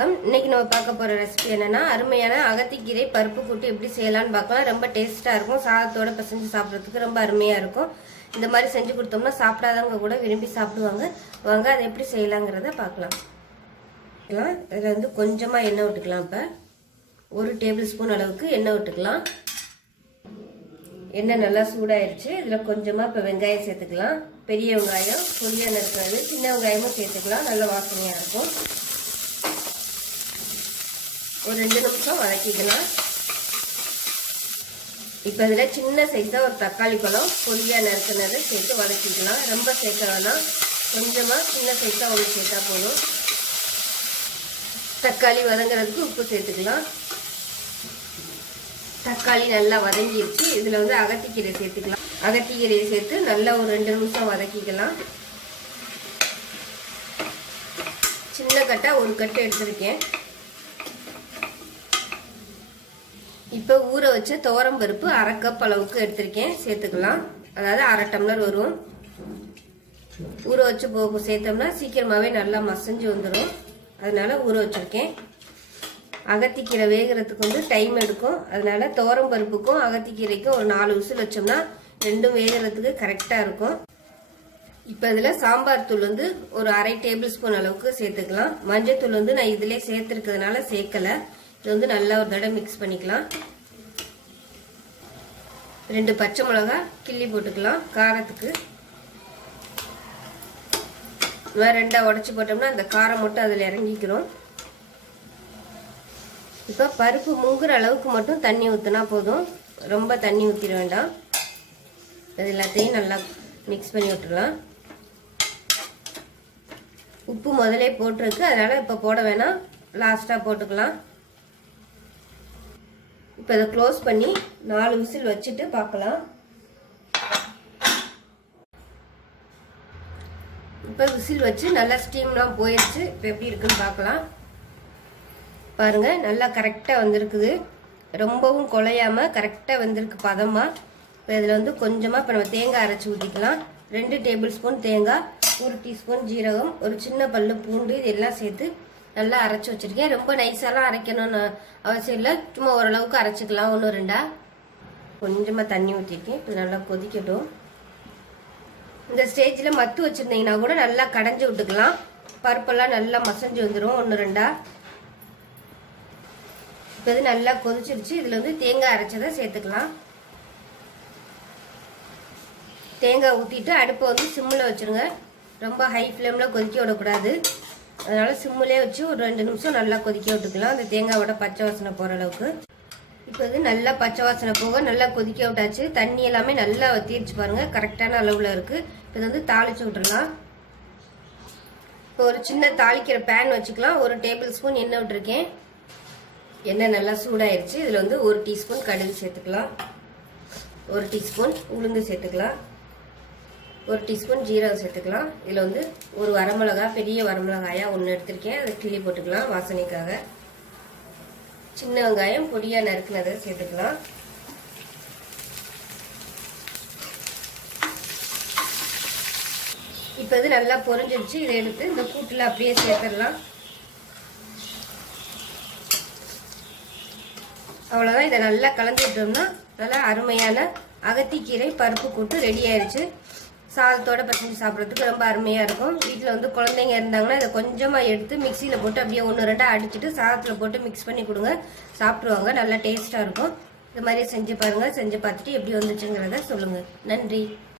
வணக்கம். இன்னைக்கு நம்ம பார்க்க போற ரெசிபி என்னன்னா அருமையான அகத்திக்கீரை பருப்பு கூட்டு எப்படி செய்யலாம்னு பார்க்கலாம். ரொம்ப டேஸ்டா இருக்கும். சாதத்தோட பிசைஞ்சு சாப்பிட்றதுக்கு ரொம்ப அருமையா இருக்கும். இந்த மாதிரி செஞ்சு கொடுத்தோம்னா சாப்பிடாதவங்க கூட விரும்பி சாப்பிடுவாங்க. வாங்க அதை எப்படி செய்யலாங்கிறத பார்க்கலாம். இதில் வந்து கொஞ்சமா எண்ணெய் விட்டுக்கலாம். இப்போ 1 டேபிள் ஸ்பூன் அளவுக்கு எண்ணெய் விட்டுக்கலாம். எண்ணெய் நல்லா சூடாயிருச்சு. இதில் கொஞ்சமா இப்போ வெங்காயம் சேர்த்துக்கலாம். பெரிய வெங்காயம் பொடியாக நறுக்கிறது, சின்ன வெங்காயமும் சேர்த்துக்கலாம். நல்ல வாசனையா இருக்கும். ஒரு 2 நிமிஷம் வதக்கிக்கலாம். இப்போ இதில் சின்ன சைஸாக ஒரு தக்காளி பழம் பொடியாக நறுக்கினதை சேர்த்து வதக்கிக்கலாம். ரொம்ப சேர்க்க வேணாம், கொஞ்சமாக சின்ன சைஸாக ஒன்று சேர்த்தா போதும். தக்காளி வதங்குறதுக்கு உப்பு சேர்த்துக்கலாம். தக்காளி நல்லா வதங்கிடுச்சு. இதில் வந்து அகத்திக்கீரை சேர்த்துக்கலாம். அகத்திக்கீரையை சேர்த்து நல்லா ஒரு 2 நிமிஷம் வதக்கிக்கலாம். சின்ன கட்டா ஒரு கட்டு எடுத்திருக்கேன். இப்போ ஊற வச்ச துவரம் பருப்பு 1/2 கப் அளவுக்கு எடுத்திருக்கேன், சேர்த்துக்கலாம். அதாவது 1/2 டம்ளர் வரும். ஊற வச்சு சேர்த்தோம்னா சீக்கிரமாகவே நல்லா மசஞ்சு வந்துடும். அதனால ஊற வச்சிருக்கேன். அகத்திக்கீரை வேகிறதுக்கு வந்து டைம் எடுக்கும். அதனால துவரம் பருப்புக்கும் அகத்திக்கீரைக்கும் ஒரு 4 விசில் வச்சோம்னா ரெண்டும் வேகிறதுக்கு கரெக்டாக இருக்கும். இப்போ இதில் சாம்பார் தூள் வந்து ஒரு 1/2 டேபிள் ஸ்பூன் அளவுக்கு சேர்த்துக்கலாம். மஞ்சள் தூள் வந்து நான் இதிலே சேர்த்துருக்கிறதுனால சேர்க்கலை. இது வந்து நல்லா ஒரு தடவை மிக்ஸ் பண்ணிக்கலாம். 2 பச்சை மிளகாய் கிள்ளி போட்டுக்கலாம் காரத்துக்கு. ரெண்டா உடச்சி போட்டோம்னா அந்த காரம் மட்டும் அதில் இறங்கிக்கிறோம். இப்போ பருப்பு முங்குற அளவுக்கு மட்டும் தண்ணி ஊற்றினா போதும், ரொம்ப தண்ணி ஊற்றிட வேண்டாம். இது எல்லாத்தையும் நல்லா மிக்ஸ் பண்ணி விட்டுடலாம். உப்பு முதலே போட்டிருக்கு, அதனால இப்போ போட வேணாம், லாஸ்ட்டாக போட்டுக்கலாம். இப்போ இதை க்ளோஸ் பண்ணி 4 விசில் வச்சுட்டு பார்க்கலாம். இப்போ விசில் வச்சு நல்லா ஸ்டீம்லாம் போயிடுச்சு. இப்போ எப்படி இருக்குன்னு பார்க்கலாம். பாருங்க, நல்லா கரெக்டாக வந்திருக்குது. ரொம்பவும் குழையாம கரெக்டாக வந்திருக்கு பதமா. இப்போ இதில் வந்து கொஞ்சமாக இப்போ நம்ம தேங்காய் அரைச்சி ஊற்றிக்கலாம். 2 டேபிள் ஸ்பூன் தேங்காய், 1 டீஸ்பூன் ஜீரகம், ஒரு சின்ன பல்லு பூண்டு, இதெல்லாம் சேர்த்து நல்லா அரைச்சி வச்சிருக்கேன். ரொம்ப நைஸாலாம் அரைக்கணும்னு அவசியம் இல்லை, சும்மா ஓரளவுக்கு அரைச்சிக்கலாம். 1 2 கொஞ்சமாக தண்ணி ஊற்றிருக்கேன். இப்போ நல்லா கொதிக்கட்டும். இந்த ஸ்டேஜில் மத்து வச்சுருந்தீங்கன்னா கூட நல்லா கடைஞ்சி விட்டுக்கலாம். பருப்பெல்லாம் நல்லா மசஞ்சு வந்துடும் 1 2. இப்போ இது நல்லா கொதிச்சிருச்சு. இதில் வந்து தேங்காய் அரைச்சதை சேர்த்துக்கலாம். தேங்காய் ஊற்றிட்டு அடுப்பை வந்து சிம்மில் வச்சுருங்க. ரொம்ப ஹை ஃப்ளேமில் கொதிக்க விடக்கூடாது. அதனால சிம்மிலே வச்சு ஒரு 2 நிமிஷம் நல்லா கொதிக்க விட்டுக்கலாம், அந்த தேங்காயோட பச்சை வாசனை போகிற அளவுக்கு. இப்போ இது நல்லா பச்சை வாசனை போக நல்லா கொதிக்க விட்டாச்சு. தண்ணி எல்லாமே நல்லா வத்திருச்சு பாருங்க, கரெக்டான அளவில் இருக்குது. இப்போ இது வந்து தாளிச்சு விட்டுடலாம். இப்போ ஒரு சின்ன தாளிக்கிற பேன் வச்சுக்கலாம். 1 டேபிள் ஸ்பூன் எண்ணெய் விட்டுருக்கேன். எண்ணெய் நல்லா சூடாயிருச்சு. இதில் வந்து 1 டீஸ்பூன் கடுகு சேர்த்துக்கலாம். 1 டீஸ்பூன் உளுந்து சேர்த்துக்கலாம். 1 டீஸ்பூன் ஜீரகம் சேர்த்துக்கலாம். இதில் வந்து ஒரு வரமிளகாய், பெரிய வரமிளகாயா 1 எடுத்திருக்கேன், அதை கிள்ளி போட்டுக்கலாம் வாசனைக்காக. சின்ன வெங்காயம் பொடியாக நறுக்குனதை சேர்த்துக்கலாம். இப்போ இது நல்லா பொரிஞ்சிருச்சு. இதை எடுத்து இந்த கூட்டில் அப்படியே சேர்த்துடலாம். அவ்வளோதான். இதை நல்லா கலந்து விட்டோம்னா நல்லா அருமையான அகத்திக்கீரை பருப்பு கூட்டு ரெடி ஆயிடுச்சு. சாதத்தோட பசங்க சாப்பிட்றதுக்கு ரொம்ப அருமையாக இருக்கும். வீட்டில் வந்து குழந்தைங்க இருந்தாங்கன்னா இதை கொஞ்சமாக எடுத்து மிக்சியில் போட்டு அப்படியே 1 2 அடிச்சுட்டு சாதத்தில் போட்டு மிக்ஸ் பண்ணி கொடுங்க, சாப்பிட்ருவாங்க. நல்லா டேஸ்ட்டாக இருக்கும். இது மாதிரி செஞ்சு பாருங்கள். செஞ்சு பார்த்துட்டு எப்படி வந்துச்சுங்கிறத சொல்லுங்கள். நன்றி.